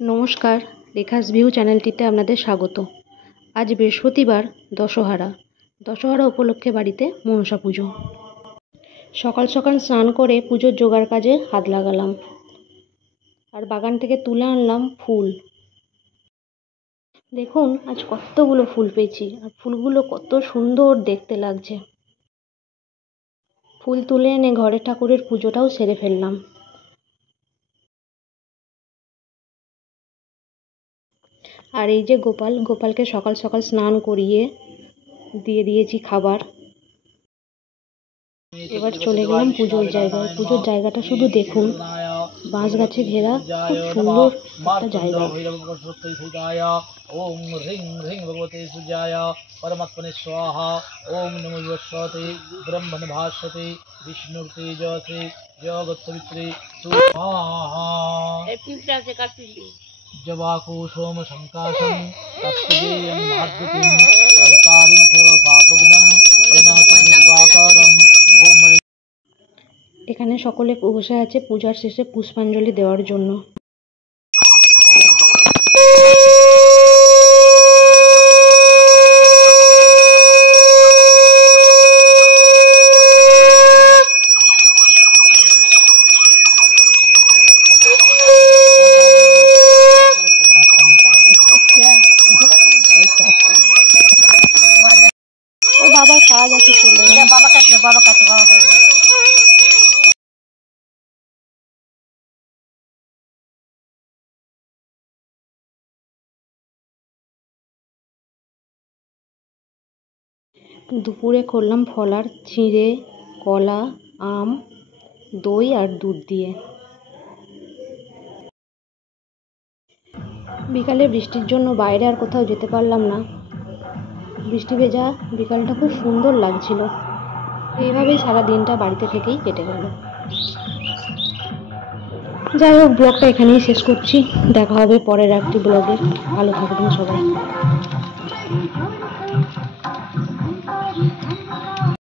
নমস্কার, রেখাস ভিউ চ্যানেলটিতে আপনাদের স্বাগত। আজ বৃহস্পতিবার, দশহরা উপলক্ষে বাড়িতে মনসা পুজো। সকাল সকাল স্নান করে পুজোর জোগাড় কাজে হাত লাগালাম। আর বাগান থেকে তুলে আনলাম ফুল। দেখুন আজ কতগুলো ফুল পেয়েছি, আর ফুলগুলো কত সুন্দর দেখতে লাগছে। ফুল তুলে এনে ঘরের ঠাকুরের পুজোটাও সেরে ফেললাম। আর এই যে গোপালকে সকাল সকাল স্নান করিয়ে দিয়ে দিয়েছি খাবার। এবার চলে গেলাম পুজোর জায়গায়। পুজোর জায়গাটা শুধু দেখুন, বাঁশ গাছে ঘেরা, খুব সুন্দর একটা জায়গা। ওম হ্রিং হ্রিং ভগবতে সূর্যায় পরমাত্মনে স্বাহা। ওম নমো বিবস্বতে ব্রহ্মণ ভাস্বতে বিষ্ণুর তেজসে জগৎসবিত্রে স্বাহা। জবাকুসুম সংকাশং তৎসুজেয়ং মহাদ্যুতিং সংকারিং সর্বপাপঘ্নং প্রণাত দিবাকরং। ওম। এখানে সকলে বসে আছে পূজার শেষে পুষ্পাঞ্জলি দেওয়ার জন্য। ও বাবার কাজ আছে, চলে বাবা কাছে। দুপুরে করলাম ফলার, চিঁড়ে, কলা, আম, দই আর দুধ দিয়ে। বিকালে বৃষ্টির জন্য বাইরে আর কোথাও যেতে পারলাম না। বৃষ্টি ভেজা বিকালটা খুব সুন্দর লাগছিল। এইভাবেই সারা দিনটা বাড়িতে থেকেই কেটে গেল। যাই হোক, ব্লগটা এখানেই শেষ করছি। দেখা হবে পরের একটি ব্লগে। ভালো থাকবেন সবাই।